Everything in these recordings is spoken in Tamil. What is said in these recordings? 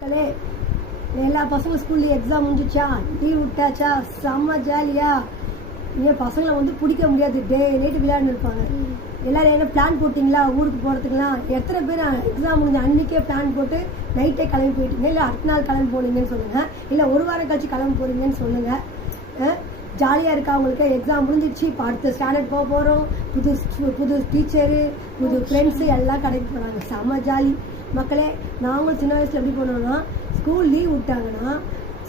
மக்களே எல்லா பசங்களும் ஸ்கூல்ல எக்ஸாம் முடிஞ்சிச்சா லீவ் விட்டாச்சா? செம்ம ஜாலியா ஏன் பசங்களை வந்து பிடிக்க முடியாது. டே நைட்டு விளையாண்டு இருப்பாங்க. எல்லாரும் என்ன பிளான் போட்டிங்களா? ஊருக்கு போகிறதுக்குலாம் எத்தனை பேர் எக்ஸாம் முடிஞ்ச அன்னைக்கே பிளான் போட்டு நைட்டே கிளம்பி போயிட்டீங்க? இல்லை அடுத்த நாள் கிளம்பி போனீங்கன்னு சொல்லுங்கள் இல்லை ஒரு வாரம் கழிச்சு கிளம்பி போகிறீங்கன்னு சொல்லுங்கள் ஜாலியாக இருக்கா அவங்களுக்கு எக்ஸாம் முடிஞ்சிடுச்சு இப்போ அடுத்த ஸ்டாண்டர்ட் போக போகிறோம் புது புது டீச்சரு புது ஃப்ரெண்ட்ஸு எல்லாம் கடைக்கு போகிறாங்க செம்ம ஜாலி மக்களே நாங்களும் சின்ன வயசில் எப்படி பண்ணோம்னா ஸ்கூல் லீவ் விட்டாங்கன்னா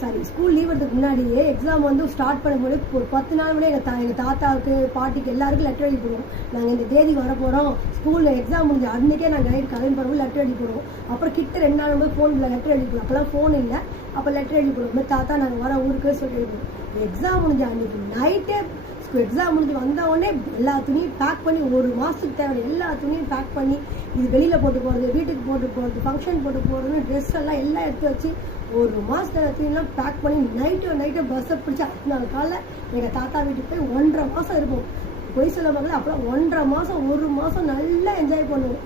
சாரி ஸ்கூல் லீவ் வரதுக்கு முன்னாடியே எக்ஸாம் வந்து ஸ்டார்ட் பண்ணும்போது ஒரு பத்து நாள் முன்னாடி எங்கள் தா எங்கள் தாத்தாவுக்கு பாட்டிக்கு எல்லாருக்கும் லெட்டர் எழுதி போடுவோம். நாங்கள் இந்த தேதி வர போகிறோம் ஸ்கூலில் எக்ஸாம் முடிஞ்ச அன்றைக்கே நாங்கள் கைடு கிளம்பி போகிறோம் லெட்டர் எழுதி போடுவோம். அப்புறம் கிட்ட ரெண்டு நாள் போது ஃபோனில் லெட்டர் எழுதி போடுவோம். அப்போலாம் ஃபோன் இல்லை. அப்போ லெட்டர் எழுதி போடுவோம். தாத்தா நாங்கள் வர ஊருக்கு சொல்லி எழுதிடுவோம் எக்ஸாம் முடிஞ்ச அன்றைக்கு நைட்டே எக்ஸாம் முடிஞ்சு வந்த உடனே எல்லா துணியும் பேக் பண்ணி ஒரு மாதத்துக்கு தேவை எல்லா துணியும் பேக் பண்ணி இது வெளியில் போட்டு போகிறது வீட்டுக்கு போட்டு போகிறது ஃபங்க்ஷன் போட்டு போகிறதுன்னு ட்ரெஸ் எல்லாம் எல்லாம் எடுத்து வச்சு ஒரு மாதத்துல துணியெல்லாம் பேக் பண்ணி நைட்டு நைட்டு பஸ்ஸை பிடிச்சி அடுத்த நாள் காலைல எங்கள் தாத்தா வீட்டுக்கு போய் ஒன்றரை மாதம் இருப்போம். பொய் சொல்ல பார்க்கல அப்புறம் ஒன்றரை மாதம் ஒரு மாதம் நல்லா என்ஜாய் பண்ணுவோம்.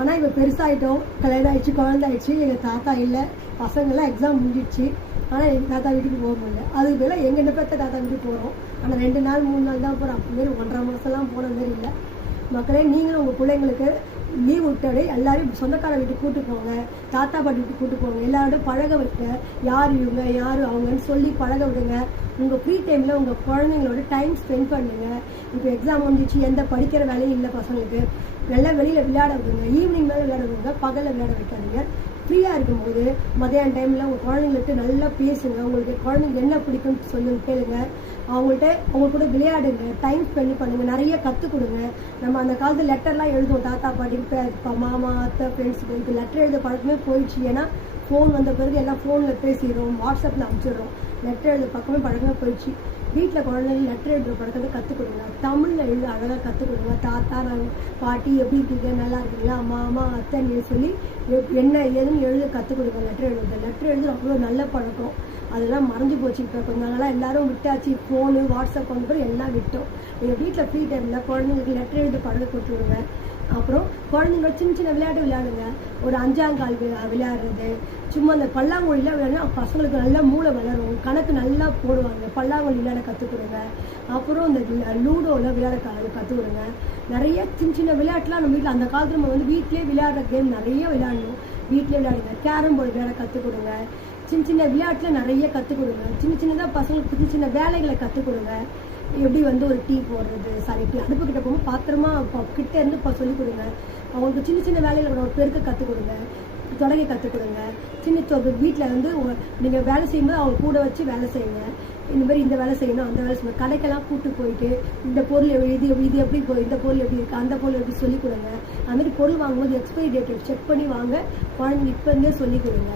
ஆனால் இப்போ பெருசாகிட்டோம் கல்யாணம் ஆயிடுச்சு குழந்தை ஆயிடுச்சு எங்கள் தாத்தா இல்லை. பசங்கள்லாம் எக்ஸாம் முடிஞ்சிடுச்சு. ஆனால் எங்கள் தாத்தா வீட்டுக்கு போக முடியல. அதுக்கு பதிலாக எங்கள் என்ன தாத்தா வீட்டுக்கு போகிறோம் ஆனால் ரெண்டு நாள் மூணு நாள் தான் போகிறோம் அப்படி ஒன்றரை மாதம்லாம் போன மாதிரி இல்லை. மக்களே நீங்களும் உங்கள் பிள்ளைங்களுக்கு லீவ் விட்டாலே எல்லாரையும் சொந்தக்கார வீட்டுக்கு கூட்டு போங்க தாத்தா பாட்டி வீட்டுக்கு கூட்டு போங்க எல்லாரோட பழக வைக்க யார் இவங்க யார் அவங்கன்னு சொல்லி பழக விடுங்க. உங்கள் ஃப்ரீ டைமில் உங்கள் குழந்தைங்களோட டைம் ஸ்பெண்ட் பண்ணுங்க. இப்போ எக்ஸாம் வந்துச்சு எந்த படிக்கிற வேலையும் இல்லை பசங்களுக்கு. நல்லா வெளியில் விளையாட விடுங்க ஈவினிங் மேலே விளையாட விடுங்க பகலில் விளையாட வைக்காதீங்க. ஃப்ரீயாக இருக்கும்போது மதியான டைமில் உங்கள் குழந்தைங்கள்ட்ட நல்லா பேசுங்க. உங்களுக்கு குழந்தைங்களுக்கு என்ன பிடிக்கும்னு சொல்லுங்க கேளுங்க. அவங்கள்ட்ட அவங்க கூட விளையாடுங்க டைம் ஸ்பெண்ட் பண்ணுங்கள் நிறைய கற்றுக் கொடுங்க. நம்ம அந்த காலத்து லெட்டர்லாம் எழுதுவோம் தாத்தா பாட்டி இப்போ மாமா அத்தை ஃப்ரெண்ட்ஸுக்கு இப்போ லெட்டர் எழுத பழக்கமே போயிடுச்சு. ஏன்னா ஃபோன் வந்த பிறகு எல்லாம் ஃபோனில் பேசிடுறோம் வாட்ஸ்அப்பில் அனுப்பிச்சிடுறோம். லெட்டர் எழுத பக்கமே பழக்கமே போயிடுச்சு. வீட்டில் குழந்தைங்க லெட்டர் எழுதுகிற பழக்கத்தை கற்றுக் கொடுங்க. தமிழில் எழுத அழகாக கற்றுக் கொடுங்க. தாத்தா பாட்டி எப்படி இருக்கீங்க? நல்லா இருக்கீங்களா? மாமா அத்தைன்னு சொல்லி என்ன ஏதுன்னு எழுத கற்றுக் கொடுங்க லெட்டர் எழுத லெட்டர் எழுத அவ்வளோ நல்ல பழக்கம். அதெல்லாம் மறைஞ்சு போச்சு. இப்போ கொஞ்ச நாளாக எல்லாரும் விட்டாச்சு. ஃபோனு வாட்ஸ்அப் கொண்டு பிறகு எல்லாம் விட்டோம். நீங்கள் வீட்டில் ஃப்ரீ டைமில் குழந்தைங்களுக்கு லெட்டர் எழுத பழக கொடுத்துருங்க அப்புறம் குழந்தைங்க சின்ன சின்ன விளையாட்டு விளையாடுங்க. ஒரு அஞ்சாங்கால் விளையா விளையாடுறது. சும்மா அந்த பல்லாங்குழிலாம் விளையாடுனா பசங்களுக்கு நல்லா மூளை வளரும். கணக்கு நல்லா போடுவாங்க. பல்லாங்குழி விளையாட கற்றுக் கொடுங்க அப்புறம் இந்த லூடோவில் விளையாட கற்றுக் கொடுங்க நிறைய சின்ன சின்ன விளையாட்டுலாம் நம்ம வீட்டில் அந்த காலத்தில் நம்ம வந்து வீட்டிலே விளையாடுற கேம் நிறைய விளையாடணும். வீட்டிலே விளையாடுங்க. கேரம் போர்டு விளையாட கற்றுக் கொடுங்க சின்ன சின்ன விளையாட்டில் நிறைய கற்றுக் கொடுங்க சின்ன சின்னதாக பசங்களுக்கு சின்ன சின்ன வேலைகளை கற்றுக் கொடுங்க எப்படி வந்து ஒரு டீ போடுறது சாரி இப்படி அடுப்பு கிட்ட போகும்போது பாத்திரமா கிட்ட இருந்து இப்போ சொல்லிக் கொடுங்க. அவங்களுக்கு சின்ன சின்ன வேலைகளை ஒரு பெருக்க கற்றுக் கொடுங்க. தொடங்க கற்றுக் கொடுங்க. சின்ன வீட்டில் வந்து நீங்கள் வேலை செய்யும்போது அவங்க கூட வச்சு வேலை செய்யுங்க. இந்த மாதிரி இந்த வேலை செய்யணும் அந்த வேலை செய்யணும். கடைக்கெல்லாம் கூப்பிட்டு போயிட்டு இந்த பொருள் இது இது எப்படி போய் இந்த பொருள் எப்படி இருக்குது அந்த பொருள் எப்படி சொல்லிக் கொடுங்க. அதுமாதிரி பொருள் வாங்கும்போது எக்ஸ்பைரி டேட் செக் பண்ணி வாங்க. குழந்தைங்க இப்போ இருந்தே சொல்லிக் கொடுங்க.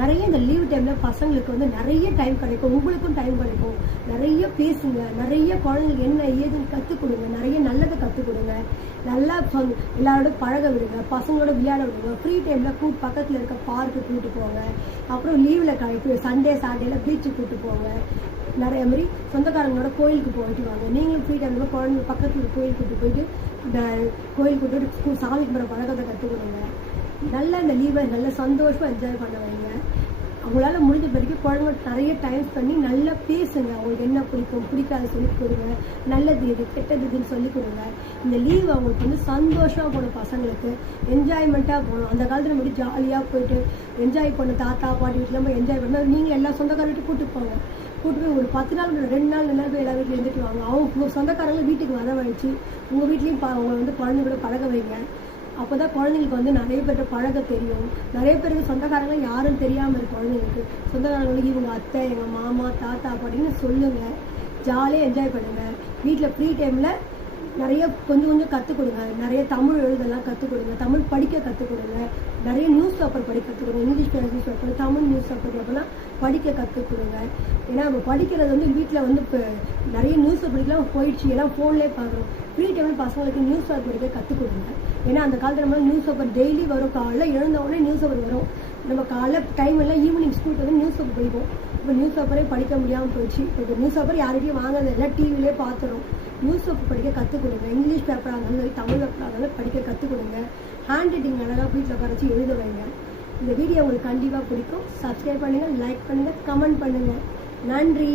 நிறைய இந்த லீவ் டைமில் பசங்களுக்கு வந்து நிறைய டைம் கிடைக்கும். உங்களுக்கும் டைம் கிடைக்கும். நிறைய பேசுங்க. நிறைய குழந்தைங்களுக்கு என்ன ஏதுன்னு கற்றுக் கொடுங்க. நிறைய நல்லதை கற்றுக் கொடுங்க. நல்லா எல்லாரோட பழக விடுங்க. பசங்களோட விளையாட விடுங்க. ஃப்ரீ டைமில் கூப்பிட்டு பக்கத்தில் இருக்க பார்க்கு கூப்பிட்டு போங்க. அப்புறம் லீவில் கழிப்பு சண்டே சாட்டர்டேல பீச்சுக்கு கூட்டு போங்க. நிறைய மாதிரி சொந்தக்காரங்களோட கோயிலுக்கு போயிட்டு வாங்க. நீங்களும் ஃப்ரீ டைமில் குழந்தை பக்கத்தில் இருக்க கோயில் கூட்டு போயிட்டு இந்த கோயில் கூட்டு சாமி கும்பிட்ற பழக்கத்தை கற்றுக்கணுங்க நல்லா இந்த லீவை நல்லா சந்தோஷமாக என்ஜாய் பண்ண வைங்க. அவங்களால முடிஞ்ச வரைக்கும் குழந்தைங்க நிறைய டைம் பண்ணி நல்லா பேசுங்க. அவங்களுக்கு என்ன பிடிக்கும் பிடிக்காத சொல்லி கொடுங்க. நல்லது இது கெட்டது இதுன்னு சொல்லி கொடுங்க. இந்த லீவ் அவங்களுக்கு வந்து சந்தோஷமாக போகணும் பசங்களுக்கு. என்ஜாய்மெண்ட்டாக போகணும். அந்த காலத்தில் நம்ம ஜாலியாக போயிட்டு என்ஜாய் பண்ண தாத்தா பாட்டி வீட்டில் போய் என்ஜாய் பண்ண நீங்கள் எல்லா சொந்தக்கார வீட்டுக்கு போங்க. கூட்டு போய் ஒரு பத்து நாள் ரெண்டு நாள் ரெண்டு நாள் போய் எல்லா வீட்டில் இருந்துட்டு வாங்க. அவங்க உங்க சொந்தக்காரங்க வீட்டுக்கு வரவழைச்சு உங்கள் வீட்லேயும் பா அவங்க வந்து குழந்தை கூட பழக வைங்க. அப்போ தான் குழந்தைங்களுக்கு வந்து நிறைய பேர்கிட்ட பழக தெரியும். நிறைய பேருக்கு சொந்தக்காரங்க யாரும் தெரியாமல் இருக்கு குழந்தைங்களுக்கு. சொந்தக்காரங்களுக்கு இவங்க அத்தை எங்கள் மாமா தாத்தா அப்படின்னு சொல்லுங்கள் ஜாலியாக என்ஜாய் பண்ணுங்கள் வீட்டில் ஃப்ரீ டைமில் நிறைய கொஞ்சம் கொஞ்சம் கற்றுக் கொடுங்க. நிறைய தமிழ் எழுதெல்லாம் கற்றுக் கொடுங்க. தமிழ் படிக்க கற்றுக் கொடுங்க. நிறைய நியூஸ் பேப்பர் படிக்க கற்றுக் கொடுங்க. English news paper Tamil news paper எல்லாம் படிக்க கற்றுக் கொடுங்க. ஏன்னா நம்ம படிக்கிறது வந்து வீட்டில் வந்து இப்போ நிறைய நியூஸ் படிக்கலாம் போயிடுச்சு. எல்லாம் ஃபோன்லேயே பார்க்குறோம். ஃப்ரீ டைமில் பசங்களுக்கு நியூஸ் பேப்பர் படிக்க கற்றுக் கொடுங்க. ஏன்னா அந்த காலத்தில் நம்ம நியூஸ் பேப்பர் டெய்லி வரும். காலைல எழுந்த உடனே நியூஸ் பேப்பர் வரும். நம்ம காலைல டைம் எல்லாம் ஈவினிங் ஸ்கூலுக்கு வந்து நியூஸ் பேப்பர் இப்போ நியூஸ் பேப்பரே படிக்க முடியாமல் போயிடுச்சு. இப்போ நியூஸ் பேப்பர் யார்கிட்டயும் வாங்குறது எல்லாம் டிவிலே பார்த்துறோம் நியூஸ் பேப்பர் படிக்க கற்றுக் கொடுங்க இங்கிலீஷ் பேப்பராக இருந்தாலும் சரி தமிழ் பேப்பராக இருந்தாலும் படிக்க கற்றுக் கொடுங்க ஹேண்ட் ரைட்டிங் அழகாக வீட்டில் உட்கார வச்சு எழுத வைங்க. இந்த வீடியோ உங்களுக்கு கண்டிப்பாக பிடிக்கும். சப்ஸ்கிரைப் பண்ணுங்கள் லைக் பண்ணுங்கள் கமெண்ட் பண்ணுங்கள் நன்றி.